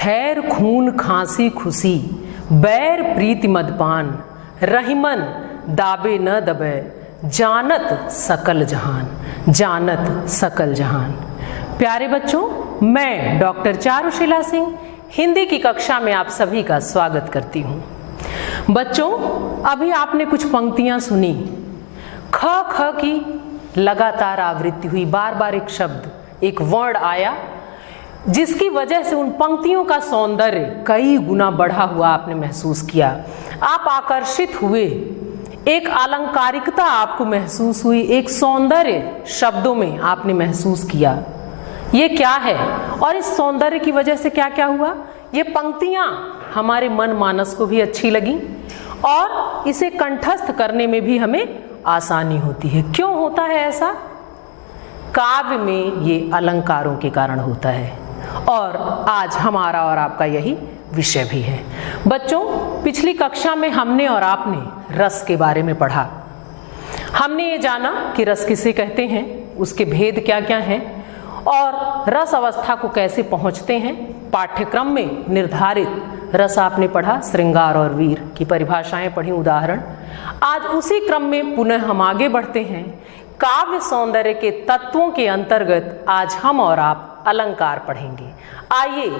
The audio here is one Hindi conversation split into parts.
खैर खून खांसी खुशी, बैर प्रीति मदपान, रहीमन दाबे न दबे, जानत सकल जहान, जानत सकल जहान। प्यारे बच्चों, मैं डॉक्टर चारुशीला सिंह हिंदी की कक्षा में आप सभी का स्वागत करती हूँ। बच्चों, अभी आपने कुछ पंक्तियाँ सुनी। ख ख की लगातार आवृत्ति हुई, बार बार एक शब्द, एक वर्ण आया, जिसकी वजह से उन पंक्तियों का सौंदर्य कई गुना बढ़ा हुआ आपने महसूस किया। आप आकर्षित हुए, एक अलंकारिकता आपको महसूस हुई, एक सौंदर्य शब्दों में आपने महसूस किया। ये क्या है और इस सौंदर्य की वजह से क्या क्या हुआ? ये पंक्तियां हमारे मन मानस को भी अच्छी लगी और इसे कंठस्थ करने में भी हमें आसानी होती है। क्यों होता है ऐसा? काव्य में ये अलंकारों के कारण होता है और आज हमारा और आपका यही विषय भी है। बच्चों, पिछली कक्षा में हमने और आपने रस के बारे में पढ़ा। हमने ये जाना कि रस किसे कहते हैं, उसके भेद क्या क्या हैं और रस अवस्था को कैसे पहुंचते हैं। पाठ्यक्रम में निर्धारित रस आपने पढ़ा, श्रृंगार और वीर की परिभाषाएं पढ़ी, उदाहरण। आज उसी क्रम में पुनः हम आगे बढ़ते हैं। काव्य सौंदर्य के तत्वों के अंतर्गत आज हम और आप अलंकार पढ़ेंगे। आइए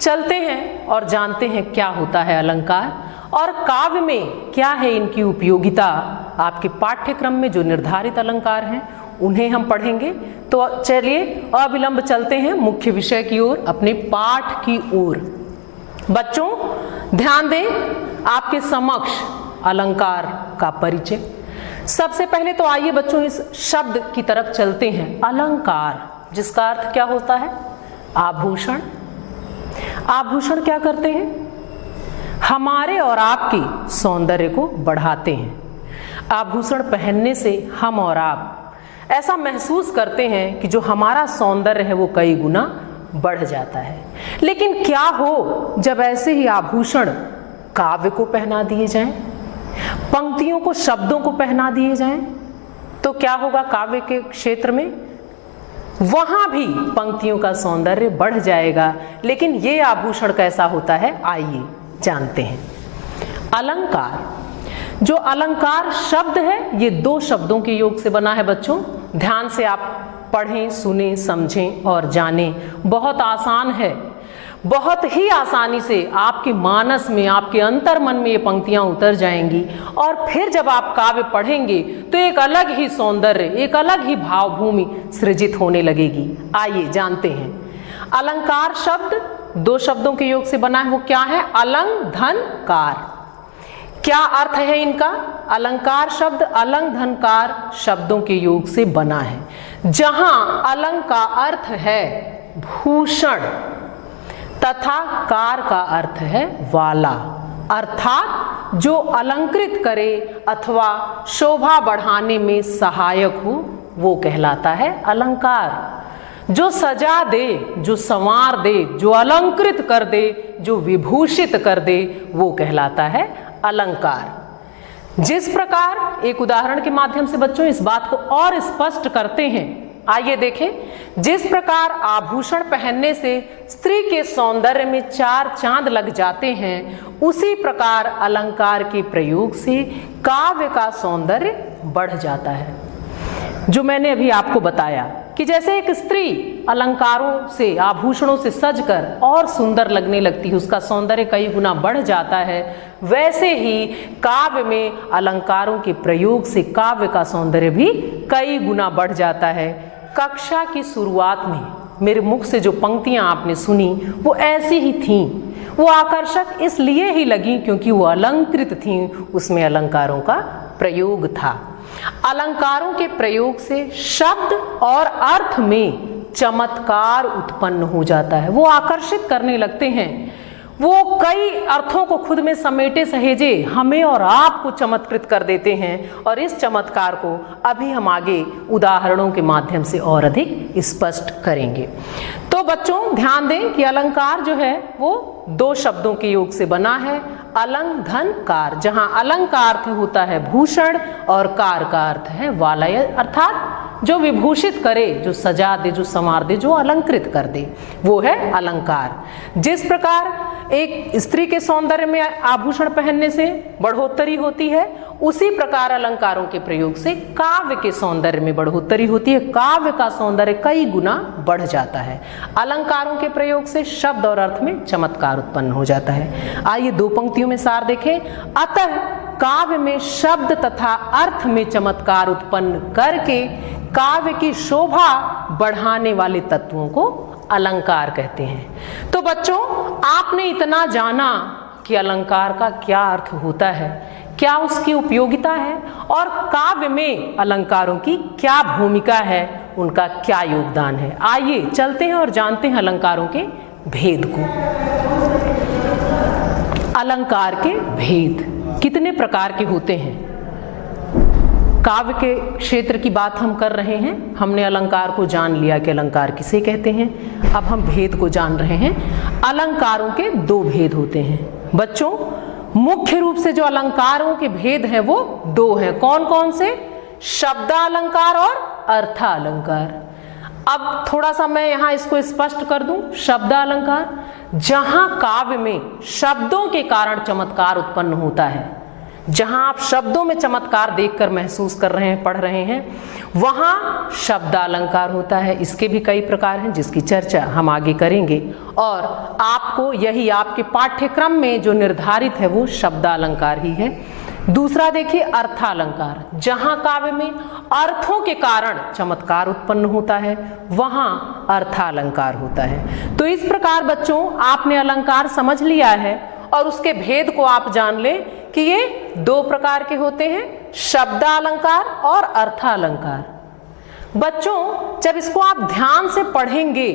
चलते हैं और जानते हैं क्या होता है अलंकार और काव्य में क्या है इनकी उपयोगिता। आपके पाठ्यक्रम में जो निर्धारित अलंकार हैं उन्हें हम पढ़ेंगे। तो चलिए अविलंब चलते हैं मुख्य विषय की ओर, अपने पाठ की ओर। बच्चों ध्यान दें, आपके समक्ष अलंकार का परिचय। सबसे पहले तो आइए बच्चों इस शब्द की तरफ चलते हैं। अलंकार, जिसका अर्थ क्या होता है? आभूषण। आभूषण क्या करते हैं? हमारे और आपके सौंदर्य को बढ़ाते हैं। आभूषण पहनने से हम और आप ऐसा महसूस करते हैं कि जो हमारा सौंदर्य है वो कई गुना बढ़ जाता है। लेकिन क्या हो जब ऐसे ही आभूषण काव्य को पहना दिए जाएं, पंक्तियों को, शब्दों को पहना दिए जाएं, तो क्या होगा? काव्य के क्षेत्र में वहां भी पंक्तियों का सौंदर्य बढ़ जाएगा। लेकिन ये आभूषण कैसा होता है, आइए जानते हैं। अलंकार, जो अलंकार शब्द है ये दो शब्दों के योग से बना है। बच्चों ध्यान से आप पढ़ें, सुने, समझें और जानें। बहुत आसान है, बहुत ही आसानी से आपके मानस में, आपके अंतर मन में ये पंक्तियां उतर जाएंगी और फिर जब आप काव्य पढ़ेंगे तो एक अलग ही सौंदर्य, एक अलग ही भावभूमि सृजित होने लगेगी। आइए जानते हैं। अलंकार शब्द दो शब्दों के योग से बना है, वो क्या है? अलंग धन कार। क्या अर्थ है इनका? अलंकार शब्द अलंग धन कार शब्दों के योग से बना है। जहां अलंग का अर्थ है भूषण तथा कार का अर्थ है वाला, अर्थात जो अलंकृत करे अथवा शोभा बढ़ाने में सहायक हो वो कहलाता है अलंकार। जो सजा दे, जो संवार दे, जो अलंकृत कर दे, जो विभूषित कर दे, वो कहलाता है अलंकार। जिस प्रकार, एक उदाहरण के माध्यम से बच्चों इस बात को और स्पष्ट करते हैं। आइए देखें, जिस प्रकार आभूषण पहनने से स्त्री के सौंदर्य में चार चांद लग जाते हैं, उसी प्रकार अलंकार के प्रयोग से काव्य का सौंदर्य बढ़ जाता है। जो मैंने अभी आपको बताया कि जैसे एक स्त्री अलंकारों से, आभूषणों से सजकर और सुंदर लगने लगती है, उसका सौंदर्य कई गुना बढ़ जाता है, वैसे ही काव्य में अलंकारों के प्रयोग से काव्य का सौंदर्य भी कई गुना बढ़ जाता है। कक्षा की शुरुआत में मेरे मुख से जो पंक्तियां आपने सुनी वो ऐसी ही थीं। वो आकर्षक इसलिए ही लगी क्योंकि वो अलंकृत थीं, उसमें अलंकारों का प्रयोग था। अलंकारों के प्रयोग से शब्द और अर्थ में चमत्कार उत्पन्न हो जाता है। वो आकर्षित करने लगते हैं, वो कई अर्थों को खुद में समेटे सहेजे हमें और आपको चमत्कृत कर देते हैं। और इस चमत्कार को अभी हम आगे उदाहरणों के माध्यम से और अधिक स्पष्ट करेंगे। तो बच्चों ध्यान दें कि अलंकार जो है वो दो शब्दों के योग से बना है, अलंग धन कार, जहां अलंग का अर्थ होता है भूषण और कार का अर्थ है वालय, अर्थात जो विभूषित करे, जो सजा दे, जो संवार दे, जो अलंकृत कर दे, वो है अलंकार। जिस प्रकार एक स्त्री के सौंदर्य में आभूषण पहनने से बढ़ोतरी होती है, उसी प्रकार अलंकारों के प्रयोग से काव्य के सौंदर्य में बढ़ोतरी होती है। काव्य का सौंदर्य कई गुना बढ़ जाता है। अलंकारों के प्रयोग से शब्द और अर्थ में चमत्कार उत्पन्न हो जाता है। आइए दो पंक्तियों में सार देखें। अतः काव्य में शब्द तथा अर्थ में चमत्कार उत्पन्न करके काव्य की शोभा बढ़ाने वाले तत्वों को अलंकार कहते हैं। तो बच्चों, आपने इतना जाना कि अलंकार का क्या अर्थ होता है, क्या उसकी उपयोगिता है और काव्य में अलंकारों की क्या भूमिका है, उनका क्या योगदान है। आइए चलते हैं और जानते हैं अलंकारों के भेद को। अलंकार के भेद कितने प्रकार के होते हैं? काव्य के क्षेत्र की बात हम कर रहे हैं। हमने अलंकार को जान लिया कि अलंकार किसे कहते हैं। अब हम भेद को जान रहे हैं। अलंकारों के दो भेद होते हैं बच्चों। मुख्य रूप से जो अलंकारों के भेद हैं वो दो हैं। कौन कौन से? शब्दालंकार और अर्थालंकार। अब थोड़ा सा मैं यहाँ इसको स्पष्ट कर दूं। शब्दालंकार, जहां काव्य में शब्दों के कारण चमत्कार उत्पन्न होता है, जहां आप शब्दों में चमत्कार देखकर महसूस कर रहे हैं, पढ़ रहे हैं, वहां शब्दालंकार होता है। इसके भी कई प्रकार हैं जिसकी चर्चा हम आगे करेंगे, और आपको यही आपके पाठ्यक्रम में जो निर्धारित है वो शब्दालंकार ही है। दूसरा देखिए अर्थालंकार, जहां काव्य में अर्थों के कारण चमत्कार उत्पन्न होता है, वहां अर्थालंकार होता है। तो इस प्रकार बच्चों, आपने अलंकार समझ लिया है और उसके भेद को आप जान लें कि ये दो प्रकार के होते हैं, शब्दालंकार और अर्थालंकार। बच्चों, जब इसको आप ध्यान से पढ़ेंगे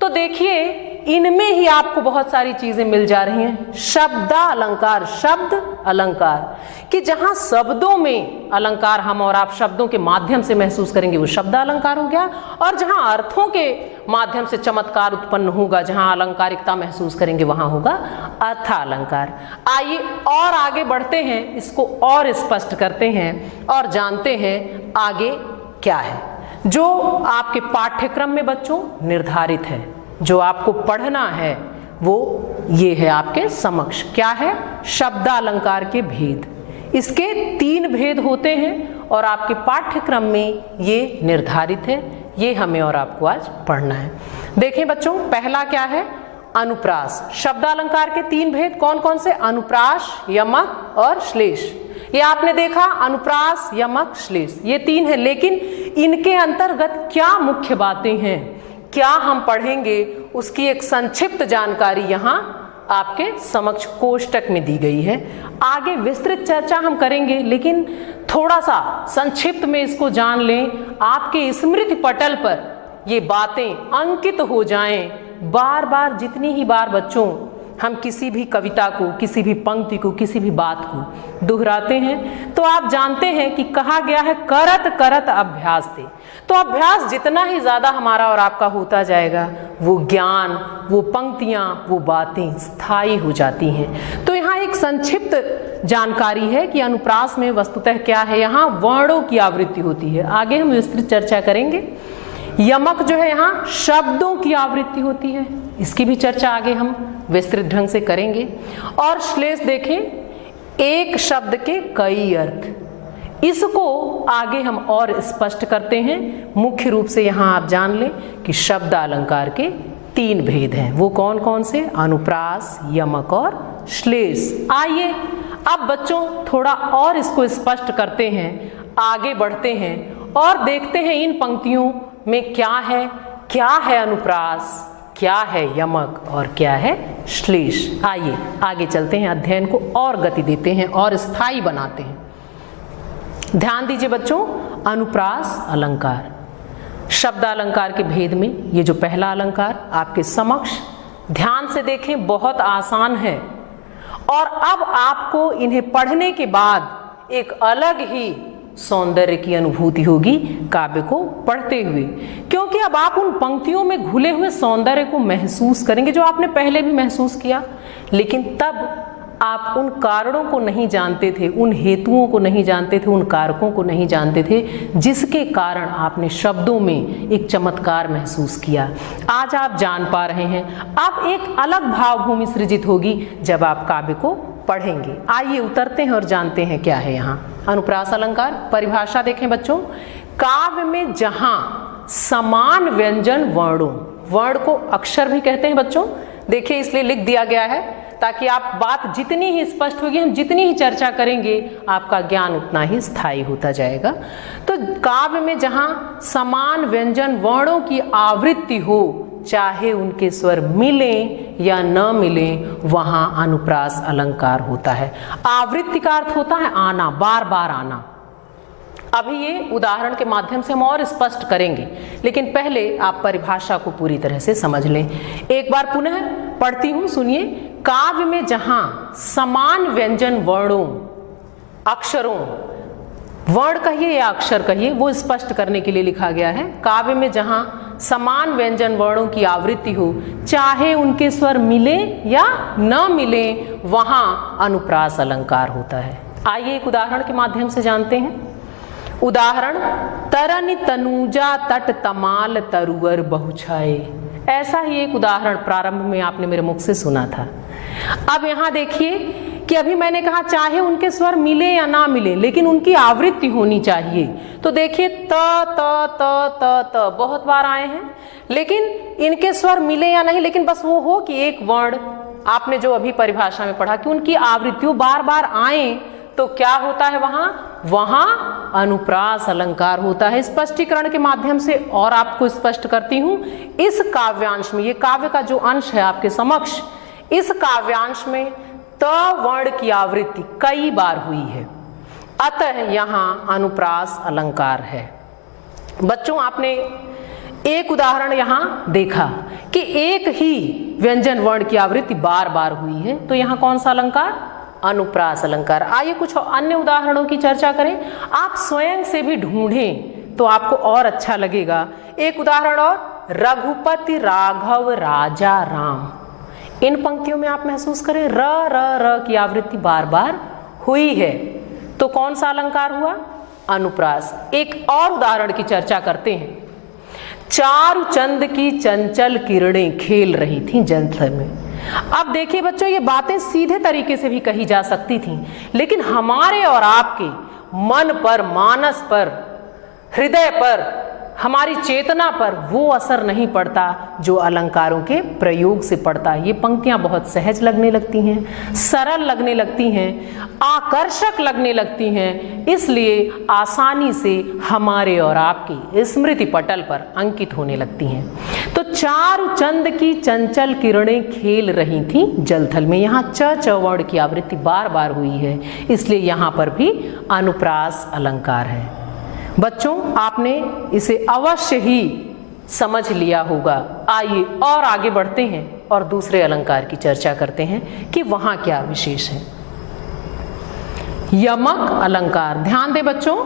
तो देखिए इनमें ही आपको बहुत सारी चीजें मिल जा रही हैं। शब्दालंकार, शब्द अलंकार, कि जहां शब्दों में अलंकार हम और आप शब्दों के माध्यम से महसूस करेंगे वो शब्दालंकार हो गया, और जहां अर्थों के माध्यम से चमत्कार उत्पन्न होगा, जहां अलंकारिकता महसूस करेंगे, वहां होगा अर्थालंकार। आइए और आगे बढ़ते हैं, इसको और स्पष्ट करते हैं और जानते हैं आगे क्या है जो आपके पाठ्यक्रम में बच्चों निर्धारित है, जो आपको पढ़ना है वो ये है आपके समक्ष। क्या है? शब्दालंकार के भेद। इसके 3 भेद होते हैं और आपके पाठ्यक्रम में ये निर्धारित है। ये हमें और आपको आज पढ़ना है। देखें बच्चों, पहला क्या है? अनुप्रास। शब्दालंकार के 3 भेद कौन कौन से? अनुप्रास, यमक और श्लेष। ये आपने देखा, अनुप्रास, यमक, श्लेष, ये 3 है। लेकिन इनके अंतर्गत क्या मुख्य बातें हैं, क्या हम पढ़ेंगे, उसकी एक संक्षिप्त जानकारी यहाँ आपके समक्ष कोष्टक में दी गई है। आगे विस्तृत चर्चा हम करेंगे, लेकिन थोड़ा सा संक्षिप्त में इसको जान लें, आपके स्मृति पटल पर ये बातें अंकित हो जाएं। बार बार, जितनी ही बार बच्चों हम किसी भी कविता को, किसी भी पंक्ति को, किसी भी बात को दोहराते हैं तो आप जानते हैं कि कहा गया है करत करत अभ्यास थे। तो अभ्यास जितना ही ज्यादा हमारा और आपका होता जाएगा, वो ज्ञान, वो पंक्तियां, वो बातें स्थायी हो जाती हैं। तो यहाँ एक संक्षिप्त जानकारी है कि अनुप्रास में वस्तुतः क्या है। यहाँ वर्णों की आवृत्ति होती है, आगे हम विस्तृत चर्चा करेंगे। यमक जो है यहाँ शब्दों की आवृत्ति होती है, इसकी भी चर्चा आगे हम विस्तृत ढंग से करेंगे। और श्लेष देखें, एक शब्द के कई अर्थ, इसको आगे हम और स्पष्ट करते हैं। मुख्य रूप से यहाँ आप जान लें कि शब्द अलंकार के 3 भेद हैं। वो कौन कौन से? अनुप्रास, यमक और श्लेष। आइए अब बच्चों थोड़ा और इसको स्पष्ट करते हैं, आगे बढ़ते हैं और देखते हैं इन पंक्तियों में क्या है अनुप्रास, क्या है यमक और क्या है श्लेष। आइए आगे चलते हैं, अध्ययन को और गति देते हैं और स्थायी बनाते हैं। ध्यान दीजिए बच्चों, अनुप्रास अलंकार, शब्द अलंकार के भेद में ये जो पहला अलंकार आपके समक्ष, ध्यान से देखें, बहुत आसान है और अब आपको इन्हें पढ़ने के बाद एक अलग ही सौंदर्य की अनुभूति होगी काव्य को पढ़ते हुए, क्योंकि अब आप उन पंक्तियों में घुले हुए सौंदर्य को महसूस करेंगे जो आपने पहले भी महसूस किया, लेकिन तब आप उन कारणों को नहीं जानते थे, उन हेतुओं को नहीं जानते थे, उन कारकों को नहीं जानते थे जिसके कारण आपने शब्दों में एक चमत्कार महसूस किया। आज आप जान पा रहे हैं। अब एक अलग भावभूमि सृजित होगी जब आप काव्य को पढ़ेंगे। आइए उतरते हैं और जानते हैं क्या है यहाँ अनुप्रास अलंकार। परिभाषा देखें बच्चों, काव्य में जहाँ समान व्यंजन वर्णों, वर्ण को अक्षर भी कहते हैं बच्चों, देखिए इसलिए लिख दिया गया है ताकि आप बात जितनी ही स्पष्ट होगी, हम जितनी ही चर्चा करेंगे आपका ज्ञान उतना ही स्थायी होता जाएगा। तो काव्य में जहाँ समान व्यंजन वर्णों की आवृत्ति हो, चाहे उनके स्वर मिलें या न मिलें, वहाँ अनुप्रास अलंकार होता है। आवृत्ति का अर्थ होता है आना, बार बार आना। अभी ये उदाहरण के माध्यम से हम और स्पष्ट करेंगे, लेकिन पहले आप परिभाषा को पूरी तरह से समझ लें। एक बार पुनः पढ़ती हूँ, सुनिए। काव्य में जहाँ समान व्यंजन वर्णों, अक्षरों, वर्ण कहिए या अक्षर कहिए, वो स्पष्ट करने के लिए लिखा गया है। काव्य में जहाँ समान व्यंजन वर्णों की आवृत्ति हो, चाहे उनके स्वर मिले या न मिले, वहाँ अनुप्रास अलंकार होता है। आइए एक उदाहरण के माध्यम से जानते हैं। उदाहरण, तरन तनुजा तट तमाल तरुवर बहुछाए। ऐसा ही एक उदाहरण प्रारंभ में आपने मेरे मुख से सुना था। अब यहाँ देखिए कि अभी मैंने कहा चाहे उनके स्वर मिले या ना मिले, लेकिन उनकी आवृत्ति होनी चाहिए। तो देखिए त त त त त बहुत बार आए हैं, लेकिन इनके स्वर मिले या नहीं, लेकिन बस वो हो कि एक वर्ण आपने जो अभी परिभाषा में पढ़ा कि उनकी आवृत्तियों बार बार आए, तो क्या होता है वहां अनुप्रास अलंकार होता है। स्पष्टीकरण के माध्यम से और आपको स्पष्ट करती हूं। इस काव्यांश में, ये काव्य का जो अंश है आपके समक्ष, इस काव्यांश में त वर्ण की आवृत्ति कई बार हुई है, अतः यहां अनुप्रास अलंकार है। बच्चों, आपने एक उदाहरण यहां देखा कि एक ही व्यंजन वर्ण की आवृत्ति बार बार हुई है, तो यहां कौन सा अलंकार? अनुप्रास अलंकार। आइए कुछ अन्य उदाहरणों की चर्चा करें। आप स्वयं से भी ढूंढें तो आपको और अच्छा लगेगा। एक उदाहरण और, रघुपति राघव राजा राम। इन पंक्तियों में आप महसूस करें र र र की आवृत्ति बार बार हुई है, तो कौन सा अलंकार हुआ? अनुप्रास। एक और उदाहरण की चर्चा करते हैं। चारु चंद की चंचल किरणें खेल रही थी जंतर में। अब देखिए बच्चों, ये बातें सीधे तरीके से भी कही जा सकती थी, लेकिन हमारे और आपके मन पर, मानस पर, हृदय पर, हमारी चेतना पर वो असर नहीं पड़ता जो अलंकारों के प्रयोग से पड़ता है। ये पंक्तियां बहुत सहज लगने लगती हैं, सरल लगने लगती हैं, आकर्षक लगने लगती हैं, इसलिए आसानी से हमारे और आपकी स्मृति पटल पर अंकित होने लगती हैं। तो चारु चंद की चंचल किरणें खेल रही थी जलथल में, यहाँ च वर्ण की आवृत्ति बार बार हुई है, इसलिए यहाँ पर भी अनुप्रास अलंकार है। बच्चों, आपने इसे अवश्य ही समझ लिया होगा। आइए और आगे बढ़ते हैं और दूसरे अलंकार की चर्चा करते हैं कि वहां क्या विशेष है। यमक अलंकार। ध्यान दें बच्चों,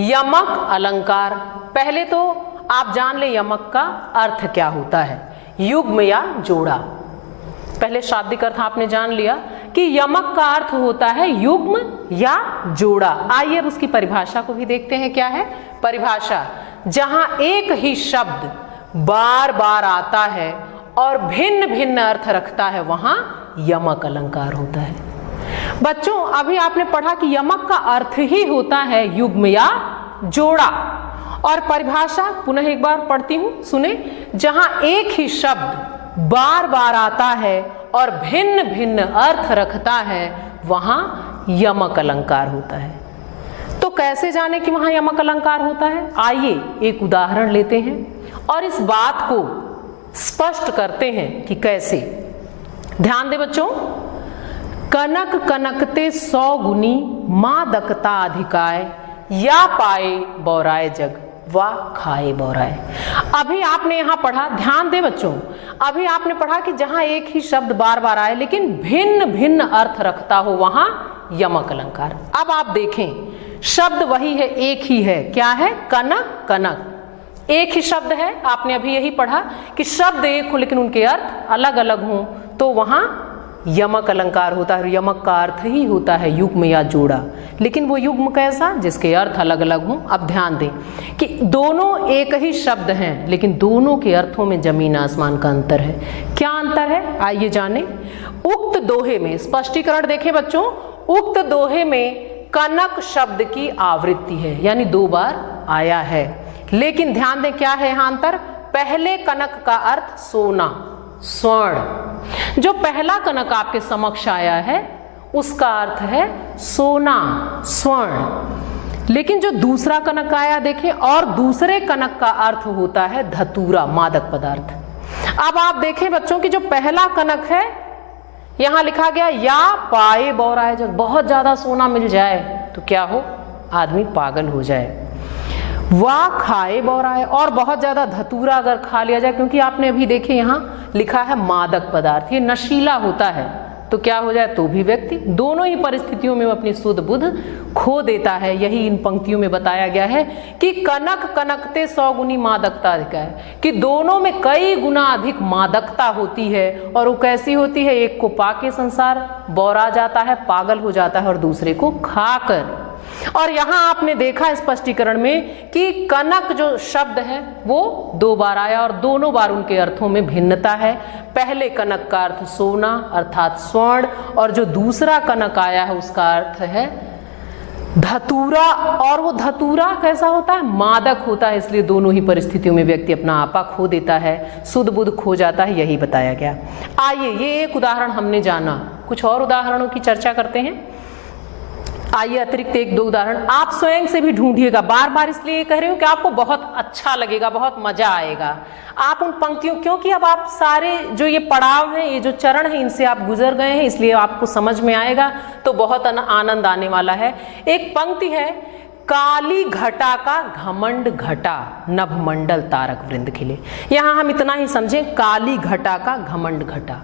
यमक अलंकार। पहले तो आप जान ले यमक का अर्थ क्या होता है, युग्म या जोड़ा। पहले शाब्दिक अर्थ आपने जान लिया कि यमक का अर्थ होता है युग्म या जोड़ा। आइए अब उसकी परिभाषा को भी देखते हैं। क्या है परिभाषा? जहां एक ही शब्द बार बार आता है और भिन्न भिन्न अर्थ रखता है, वहां यमक अलंकार होता है। बच्चों, अभी आपने पढ़ा कि यमक का अर्थ ही होता है युग्म या जोड़ा, और परिभाषा पुनः एक बार पढ़ती हूं, सुने। जहां एक ही शब्द बार बार आता है और भिन्न भिन्न अर्थ रखता है, वहां यमक अलंकार होता है। तो कैसे जाने कि वहां यमक अलंकार होता है? आइए एक उदाहरण लेते हैं और इस बात को स्पष्ट करते हैं कि कैसे। ध्यान दे बच्चों, कनक कनकते 100 गुनी मादकता अधिकाय, या पाए बौराए जग वा खाए बौराए। अभी आपने यहां पढ़ा, ध्यान दे बच्चों, अभी आपने पढ़ा कि जहां एक ही शब्द बार बार आए लेकिन भिन्न भिन्न अर्थ रखता हो, वहां यमक अलंकार। अब आप देखें, शब्द वही है, एक ही है। क्या है? कनक कनक। एक ही शब्द है। आपने अभी यही पढ़ा कि शब्द एक हो लेकिन उनके अर्थ अलग अलग हों, तो वहां यमक अलंकार होता है। यमक का अर्थ ही होता है युग्म या जोड़ा, लेकिन वो युग्म कैसा, जिसके अर्थ अलग अलग हों। अब ध्यान दें कि दोनों एक ही शब्द हैं, लेकिन दोनों के अर्थों में जमीन आसमान का अंतर है। क्या अंतर है, आइए जानें। उक्त दोहे में, स्पष्टीकरण देखें बच्चों, उक्त दोहे में कनक शब्द की आवृत्ति है, यानी 2 बार आया है। लेकिन ध्यान दें क्या है यहाँ अंतर। पहले कनक का अर्थ सोना, स्वर्ण। जो पहला कनक आपके समक्ष आया है उसका अर्थ है सोना, स्वर्ण। लेकिन जो दूसरा कनक आया देखें, और दूसरे कनक का अर्थ होता है धतूरा, मादक पदार्थ। अब आप देखें बच्चों कि जो पहला कनक है यहां लिखा गया या पाए बौराए, जब बहुत ज्यादा सोना मिल जाए तो क्या हो, आदमी पागल हो जाए। वाह खाए बौराए, और बहुत ज्यादा धतूरा अगर खा लिया जाए, क्योंकि आपने अभी देखे यहाँ लिखा है मादक पदार्थ, ये नशीला होता है, तो क्या हो जाए, तो भी व्यक्ति दोनों ही परिस्थितियों में अपनी सुध बुध खो देता है। यही इन पंक्तियों में बताया गया है कि कनक कनकते 100 गुनी मादकता अधिक है, कि दोनों में कई गुना अधिक मादकता होती है। और वो कैसी होती है, एक को पाके संसार बौरा जाता है, पागल हो जाता है, और दूसरे को खाकर। और यहां आपने देखा स्पष्टीकरण में कि कनक जो शब्द है वो 2 बार आया, और दोनों बार उनके अर्थों में भिन्नता है। पहले कनक का अर्थ सोना अर्थात स्वर्ण, और जो दूसरा कनक आया है उसका अर्थ है धतूरा, और वो धतूरा कैसा होता है, मादक होता है। इसलिए दोनों ही परिस्थितियों में व्यक्ति अपना आपा खो देता है, सुध बुध खो जाता है, यही बताया गया। आइए, ये एक उदाहरण हमने जाना, कुछ और उदाहरणों की चर्चा करते हैं। आइए अतिरिक्त 1-2 उदाहरण आप स्वयं से भी ढूंढिएगा। बार बार इसलिए कह रही हूँ कि आपको बहुत अच्छा लगेगा, बहुत मजा आएगा। आप उन पंक्तियों, क्योंकि अब आप सारे जो ये पड़ाव हैं, ये जो चरण हैं, इनसे आप गुजर गए हैं, इसलिए आपको समझ में आएगा, तो बहुत आनंद आने वाला है। एक पंक्ति है, काली घटा का घमंड घटा, नभमंडल तारक वृंद खिले। यहाँ हम इतना ही समझें, काली घटा का घमंड घटा।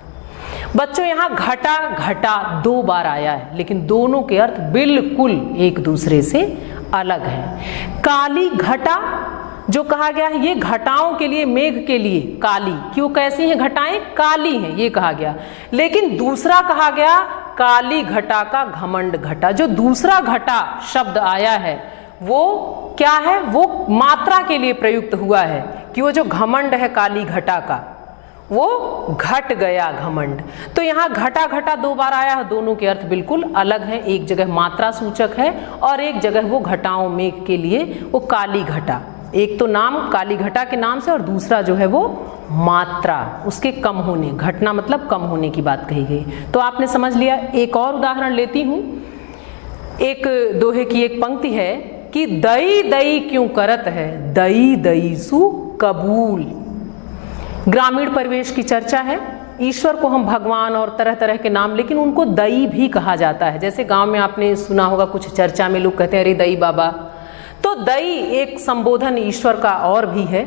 बच्चों यहाँ घटा घटा 2 बार आया है, लेकिन दोनों के अर्थ बिल्कुल एक दूसरे से अलग है। काली घटा जो कहा गया है, ये घटाओं के लिए, मेघ के लिए काली, क्यों, कैसी हैं घटाएं, काली हैं, ये कहा गया। लेकिन दूसरा कहा गया काली घटा का घमंड घटा। जो दूसरा घटा शब्द आया है वो क्या है, वो मात्रा के लिए प्रयुक्त हुआ है, कि वो जो घमंड है काली घटा का, वो घट गया घमंड। तो यहाँ घटा घटा 2 बार आया है, दोनों के अर्थ बिल्कुल अलग हैं। एक जगह मात्रा सूचक है और एक जगह वो घटाओं मेघ के लिए वो काली घटा, एक तो नाम काली घटा के नाम से, और दूसरा जो है वो मात्रा उसके कम होने, घटना मतलब कम होने की बात कही गई। तो आपने समझ लिया। एक और उदाहरण लेती हूँ। एक दोहे की एक पंक्ति है कि दई दई क्यों करत है, दई दई सु कबूल। ग्रामीण परिवेश की चर्चा है। ईश्वर को हम भगवान और तरह तरह के नाम, लेकिन उनको दई भी कहा जाता है। जैसे गांव में आपने सुना होगा, कुछ चर्चा में लोग कहते हैं अरे दई बाबा, तो दई एक संबोधन ईश्वर का और भी है।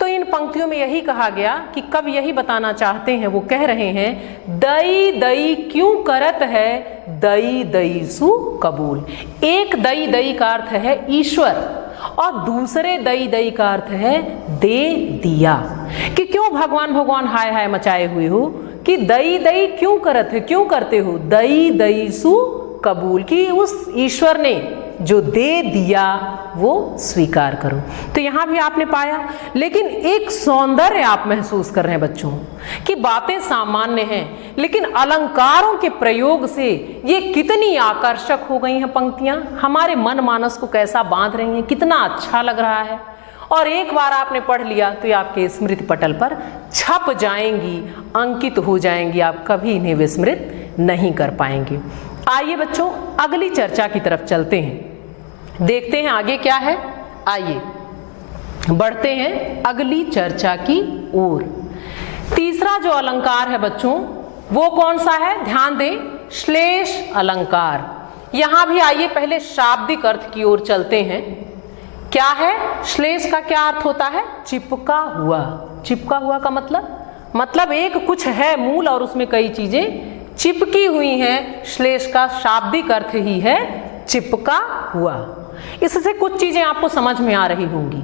तो इन पंक्तियों में यही कहा गया कि कब यही बताना चाहते हैं, वो कह रहे हैं दई दई क्यों करत है, दई दई सु कबूल। एक दई दई का अर्थ है ईश्वर, और दूसरे दई दई का अर्थ है दे दिया। कि क्यों भगवान भगवान हाय हाय मचाए हुए हो, कि दई दई क्यों करत है, क्यों करते हो, दई दई सु कबूल, कि उस ईश्वर ने जो दे दिया वो स्वीकार करो। तो यहां भी आपने पाया, लेकिन एक सौंदर्य आप महसूस कर रहे हैं बच्चों, कि बातें सामान्य हैं, लेकिन अलंकारों के प्रयोग से ये कितनी आकर्षक हो गई हैं पंक्तियां, हमारे मन मानस को कैसा बांध रही हैं, कितना अच्छा लग रहा है। और एक बार आपने पढ़ लिया तो ये आपके स्मृति पटल पर छप जाएंगी, अंकित हो जाएंगी, आप कभी इन्हें विस्मृत नहीं कर पाएंगे। आइए बच्चों अगली चर्चा की तरफ चलते हैं, देखते हैं आगे क्या है। आइए बढ़ते हैं अगली चर्चा की ओर। तीसरा जो अलंकार है बच्चों वो कौन सा है, ध्यान दें, श्लेष अलंकार। यहां भी आइए पहले शाब्दिक अर्थ की ओर चलते हैं। क्या है श्लेष का, क्या अर्थ होता है, चिपका हुआ। चिपका हुआ का मतलब एक कुछ है मूल और उसमें कई चीजें चिपकी हुई हैं। श्लेष का शाब्दिक अर्थ ही है चिपका हुआ। इससे कुछ चीजें आपको समझ में आ रही होंगी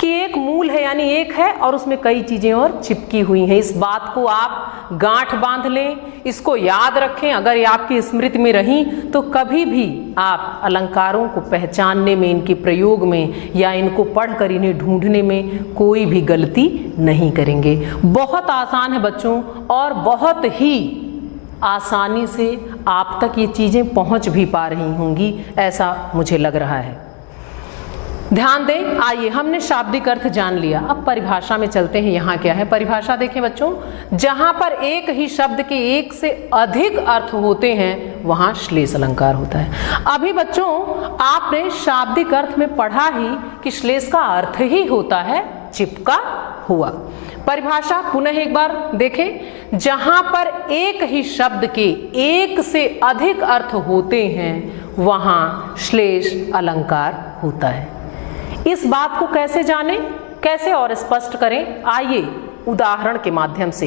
कि एक मूल है यानी एक है और उसमें कई चीजें और चिपकी हुई हैं। इस बात को आप गांठ बांध लें, इसको याद रखें। अगर ये आपकी स्मृति में रही तो कभी भी आप अलंकारों को पहचानने में, इनके प्रयोग में या इनको पढ़कर इन्हें ढूंढने में कोई भी गलती नहीं करेंगे। बहुत आसान है बच्चों, और बहुत ही आसानी से आप तक ये चीजें पहुंच भी पा रही होंगी, ऐसा मुझे लग रहा है। ध्यान दें, आइए हमने शाब्दिक अर्थ जान लिया, अब परिभाषा में चलते हैं। यहाँ क्या है परिभाषा, देखें बच्चों, जहां पर एक ही शब्द के एक से अधिक अर्थ होते हैं वहां श्लेष अलंकार होता है। अभी बच्चों आपने शाब्दिक अर्थ में पढ़ा ही कि श्लेष का अर्थ ही होता है चिपका हुआ। परिभाषा पुनः एक बार देखें, जहां पर एक ही शब्द के एक से अधिक अर्थ होते हैं वहां श्लेष अलंकार होता है। इस बात को कैसे जानें, कैसे और स्पष्ट करें, आइए उदाहरण के माध्यम से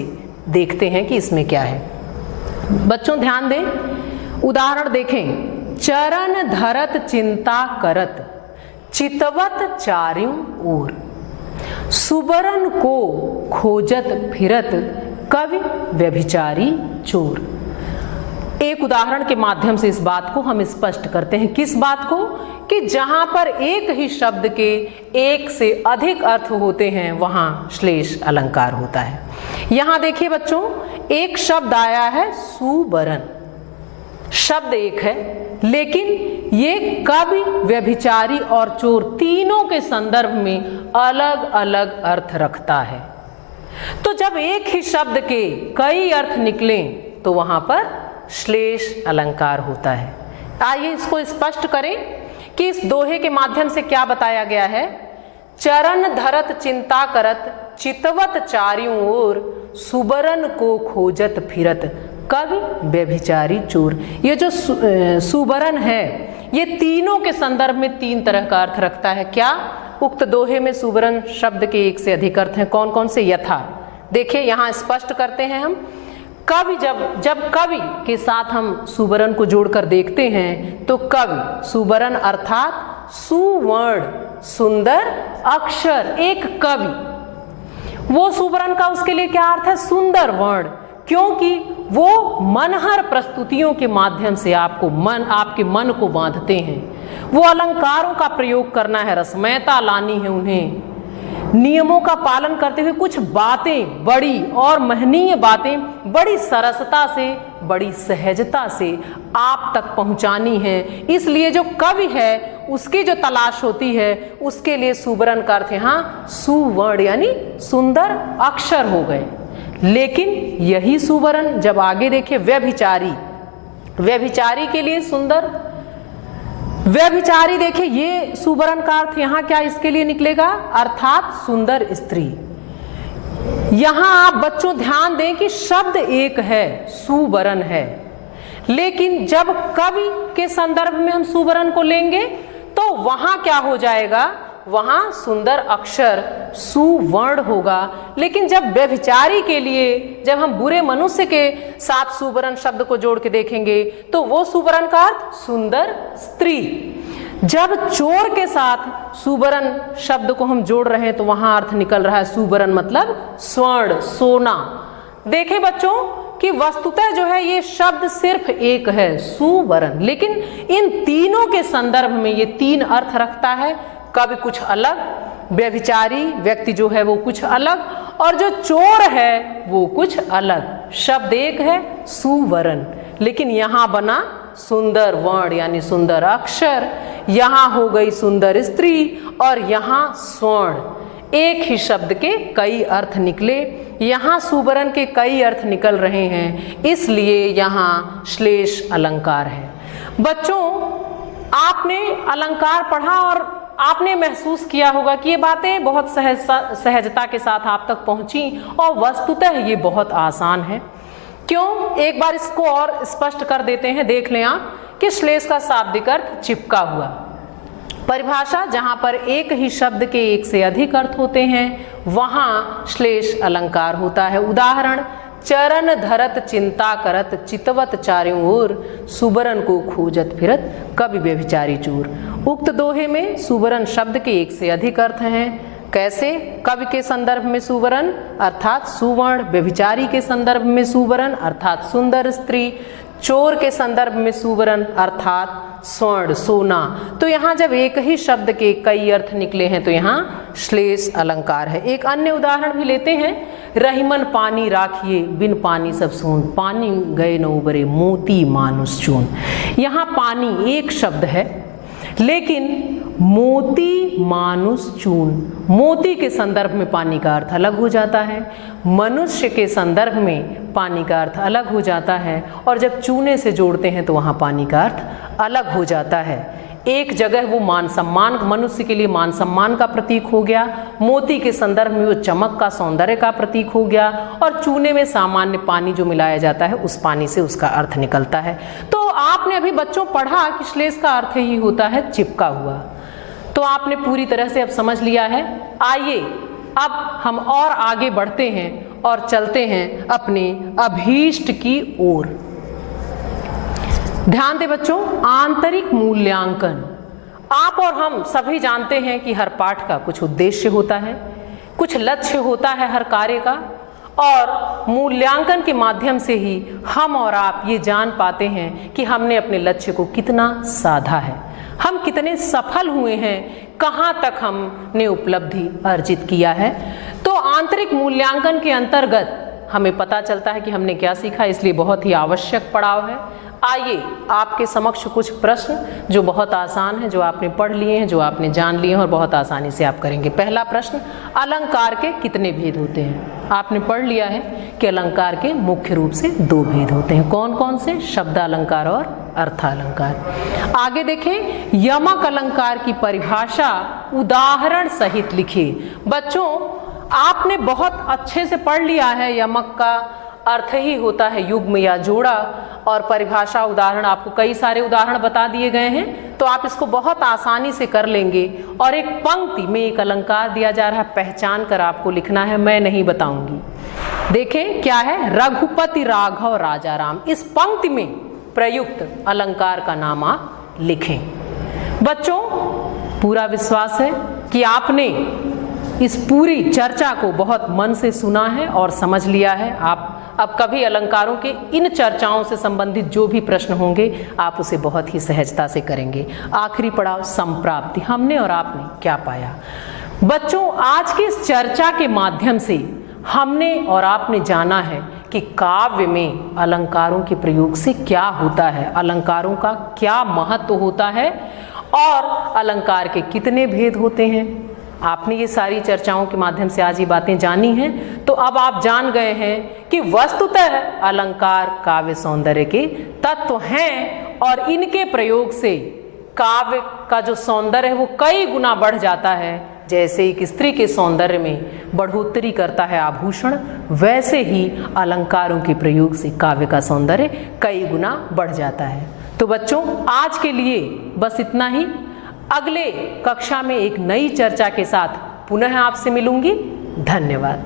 देखते हैं कि इसमें क्या है। बच्चों ध्यान दें, उदाहरण देखें। चरण धरत चिंता करत चितवत चार्यों ओर, सुबरन को खोजत फिरत कवि व्यभिचारी चोर। एक उदाहरण के माध्यम से इस बात को हम स्पष्ट करते हैं। किस बात को? कि जहां पर एक ही शब्द के एक से अधिक अर्थ होते हैं वहां श्लेष अलंकार होता है। यहां देखिए बच्चों, एक शब्द आया है सुबरन, शब्द एक है, लेकिन ये कवि व्यभिचारी और चोर तीनों के संदर्भ में अलग अलग अर्थ रखता है। तो जब एक ही शब्द के कई अर्थ निकलें तो वहां पर श्लेष अलंकार होता है। आइए इसको स्पष्ट करें कि इस दोहे के माध्यम से क्या बताया गया है। चरण धरत चिंता करत चितवत चार्यों ओर, सुबरन को खोजत फिरत कवि व्यभिचारी चोर। ये जो सुबरन है ये तीनों के संदर्भ में तीन तरह का अर्थ रखता है। क्या? उक्त दोहे में सुबरन शब्द के एक से अधिक अर्थ हैं। कौन कौन से? यथा, देखिए यहाँ स्पष्ट करते हैं हम। कवि जब कवि के साथ हम सुबरन को जोड़कर देखते हैं तो कवि सुबरन अर्थात सुवर्ण सुंदर अक्षर, एक कवि, वो सुबरन का उसके लिए क्या अर्थ है? सुंदर वर्ण, क्योंकि वो मनहर प्रस्तुतियों के माध्यम से आपके मन को बांधते हैं। वो अलंकारों का प्रयोग करना है, रसमयता लानी है उन्हें, नियमों का पालन करते हुए कुछ बातें, बड़ी और महनीय बातें बड़ी सरसता से, बड़ी सहजता से आप तक पहुंचानी है। इसलिए जो कवि है उसकी जो तलाश होती है उसके लिए सुबरन का अर्थ यहाँ सुवर्ण यानी सुंदर अक्षर हो गए। लेकिन यही सुबरन जब आगे देखे व्यभिचारी, व्यभिचारी के लिए सुंदर, व्यभिचारी देखिए ये सुबरन का अर्थ यहाँ क्या इसके लिए निकलेगा? अर्थात सुंदर स्त्री। यहां आप बच्चों ध्यान दें कि शब्द एक है, सुबरन है, लेकिन जब कवि के संदर्भ में हम सुबरन को लेंगे तो वहां क्या हो जाएगा? वहां सुंदर अक्षर सुवर्ण होगा। लेकिन जब व्यभिचारी के लिए, जब हम बुरे मनुष्य के साथ सुबरन शब्द को जोड़ के देखेंगे तो वो सुबरन का अर्थ सुंदर स्त्री। जब चोर के साथ सुबरन शब्द को हम जोड़ रहे हैं तो वहां अर्थ निकल रहा है सुबरन मतलब स्वर्ण, सोना। देखें बच्चों कि वस्तुतः जो है ये शब्द सिर्फ एक है सुबरन, लेकिन इन तीनों के संदर्भ में ये तीन अर्थ रखता है। कवि कुछ अलग, व्यभिचारी व्यक्ति जो है वो कुछ अलग, और जो चोर है वो कुछ अलग। शब्द एक है सुवर्ण, लेकिन यहाँ बना सुंदर वर्ण यानी सुंदर अक्षर, यहाँ हो गई सुंदर स्त्री और यहाँ स्वर्ण। एक ही शब्द के कई अर्थ निकले, यहाँ सुबरन के कई अर्थ निकल रहे हैं, इसलिए यहाँ श्लेष अलंकार है। बच्चों आपने अलंकार पढ़ा और आपने महसूस किया होगा कि ये बातें बहुत सहजता के साथ आप तक पहुंची और वस्तुतः ये बहुत आसान है। क्यों? एक बार इसको और स्पष्ट कर देते हैं। देख लें आप कि श्लेष का शाब्दिक अर्थ चिपका हुआ। परिभाषा, जहां पर एक ही शब्द के एक से अधिक अर्थ होते हैं वहां श्लेष अलंकार होता है। उदाहरण, चरण धरत चिंता करत चितवत चार्यों ओर, सुबरन को खोजत फिरत कवि व्यभिचारी चोर। उक्त दोहे में सुबरन शब्द के एक से अधिक अर्थ हैं। कैसे? कवि के संदर्भ में सुवर्ण अर्थात सुवर्ण, व्यभिचारी के संदर्भ में सुवर्ण अर्थात सुंदर स्त्री, चोर के संदर्भ में सुवर्ण अर्थात स्वर्ण सोना। तो यहाँ जब एक ही शब्द के कई अर्थ निकले हैं तो यहाँ श्लेष अलंकार है। एक अन्य उदाहरण भी लेते हैं। रहीमन पानी राखिए बिन पानी सब सून, पानी गए न उबरे मोती मानुष चून। यहाँ पानी एक शब्द है, लेकिन मोती मानुष चून, मोती के संदर्भ में पानी का अर्थ अलग हो जाता है, मनुष्य के संदर्भ में पानी का अर्थ अलग हो जाता है, और जब चूने से जोड़ते हैं तो वहाँ पानी का अर्थ अलग हो जाता है। एक जगह वो मान सम्मान, मनुष्य के लिए मान सम्मान का प्रतीक हो गया, मोती के संदर्भ में वो चमक का, सौंदर्य का प्रतीक हो गया, और चूने में सामान्य पानी जो मिलाया जाता है उस पानी से उसका अर्थ निकलता है। तो आपने अभी बच्चों पढ़ा कि श्लेष का अर्थ ही होता है चिपका हुआ, तो आपने पूरी तरह से अब समझ लिया है। आइए अब हम और आगे बढ़ते हैं और चलते हैं अपने अभीष्ट की ओर। ध्यान दें बच्चों, आंतरिक मूल्यांकन। आप और हम सभी जानते हैं कि हर पाठ का कुछ उद्देश्य होता है, कुछ लक्ष्य होता है हर कार्य का, और मूल्यांकन के माध्यम से ही हम और आप ये जान पाते हैं कि हमने अपने लक्ष्य को कितना साधा है, हम कितने सफल हुए हैं, कहाँ तक हमने उपलब्धि अर्जित किया है। तो आंतरिक मूल्यांकन के अंतर्गत हमें पता चलता है कि हमने क्या सीखा, इसलिए बहुत ही आवश्यक पड़ाव है। आइए आपके समक्ष कुछ प्रश्न जो बहुत आसान है, जो आपने पढ़ लिए हैं, जो आपने जान लिए हैं और बहुत आसानी से आप करेंगे। पहला प्रश्न, अलंकार के कितने भेद होते हैं? आपने पढ़ लिया है कि अलंकार के मुख्य रूप से 2 भेद होते हैं। कौन कौन से? शब्दालंकार और अर्थालंकार। आगे देखें, यमक अलंकार की परिभाषा उदाहरण सहित लिखिए। बच्चों आपने बहुत अच्छे से पढ़ लिया है, यमक का अर्थ ही होता है युग्म या जोड़ा, और परिभाषा उदाहरण आपको कई सारे उदाहरण बता दिए गए हैं, तो आप इसको बहुत आसानी से कर लेंगे। और एक पंक्ति में एक अलंकार दिया जा रहा है, पहचान कर आपको लिखना है, मैं नहीं बताऊंगी। देखें क्या है, रघुपति राघव राजा राम। इस पंक्ति में प्रयुक्त अलंकार का नाम आप लिखें। बच्चों पूरा विश्वास है कि आपने इस पूरी चर्चा को बहुत मन से सुना है और समझ लिया है। आप अब कभी अलंकारों के इन चर्चाओं से संबंधित जो भी प्रश्न होंगे आप उसे बहुत ही सहजता से करेंगे। आखिरी पड़ाव, संप्राप्ति। हमने और आपने क्या पाया? बच्चों आज की इस चर्चा के माध्यम से हमने और आपने जाना है कि काव्य में अलंकारों के प्रयोग से क्या होता है, अलंकारों का क्या महत्व होता है, और अलंकार के कितने भेद होते हैं। आपने ये सारी चर्चाओं के माध्यम से आज ये बातें जानी हैं, तो अब आप जान गए हैं कि वस्तुतः अलंकार काव्य सौंदर्य के तत्व हैं, और इनके प्रयोग से काव्य का जो सौंदर्य है वो कई गुना बढ़ जाता है। जैसे एक स्त्री के सौंदर्य में बढ़ोतरी करता है आभूषण, वैसे ही अलंकारों के प्रयोग से काव्य का सौंदर्य कई गुना बढ़ जाता है। तो बच्चों आज के लिए बस इतना ही। अगले कक्षा में एक नई चर्चा के साथ पुनः आपसे मिलूंगी। धन्यवाद।